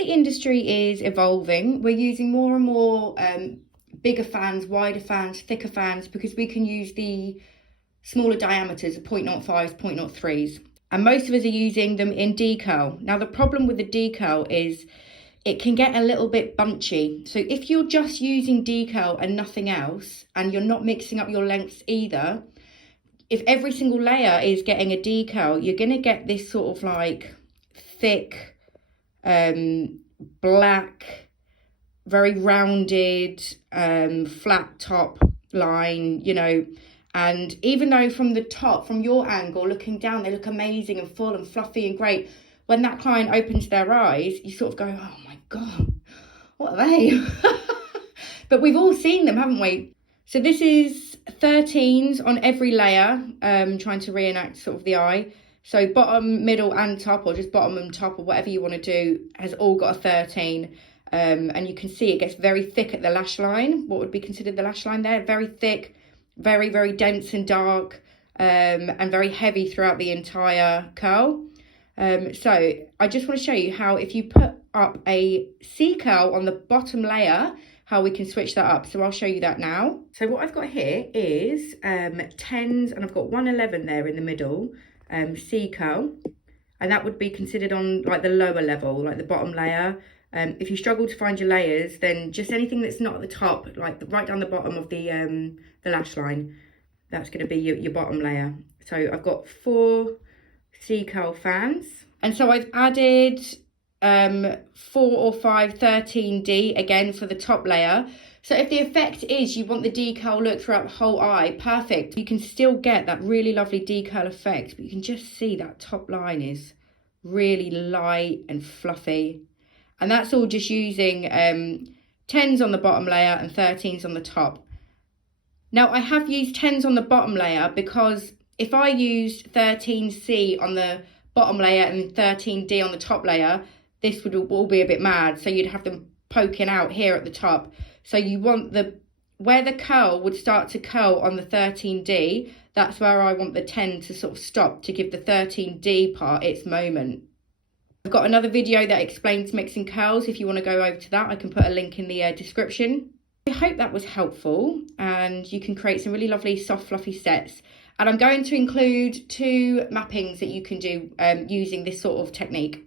the industry is evolving, we're using more and more bigger fans, wider fans, thicker fans, because we can use the smaller diameters of 0.05s, 0.03s. And most of us are using them in decal. Now, the problem with the decal is it can get a little bit bunchy. So if you're just using decal and nothing else, and you're not mixing up your lengths either, if every single layer is getting a decal, you're going to get this sort of like thick, black, very rounded, flat top line, you know. And even though from the top, from your angle, looking down, they look amazing and full and fluffy and great, when that client opens their eyes, you sort of go, oh my God, what are they? But we've all seen them, haven't we? So this is 13s on every layer, trying to reenact sort of the eye. So bottom, middle and top, or just bottom and top, or whatever you want to do, has all got a 13. And you can see it gets very thick at the lash line. What would be considered the lash line there? Very thick, very, very dense and dark, and very heavy throughout the entire curl. So I just want to show you how, if you put up a C curl on the bottom layer, how we can switch that up. So I'll show you that now. So what I've got here is 10s, and I've got 111 there in the middle, C curl, and that would be considered on like the lower level, like the bottom layer. If you struggle to find your layers, then just anything that's not at the top, like right down the bottom of the lash line, that's going to be your bottom layer. So I've got 4 C curl fans, and so I've added 4 or 5 13D again for the top layer. So if the effect is you want the decal look throughout the whole eye, perfect. You can still get that really lovely decal effect, but you can just see that top line is really light and fluffy. And that's all just using 10s on the bottom layer and 13s on the top. Now, I have used 10s on the bottom layer because if I used 13C on the bottom layer and 13D on the top layer, this would all be a bit mad. So you'd have them poking out here at the top. So you want where the curl would start to curl on the 13D, that's where I want the 10 to sort of stop, to give the 13D part its moment. I've got another video that explains mixing curls. If you want to go over to that, I can put a link in the description. I hope that was helpful, and you can create some really lovely soft fluffy sets. And I'm going to include 2 mappings that you can do using this sort of technique.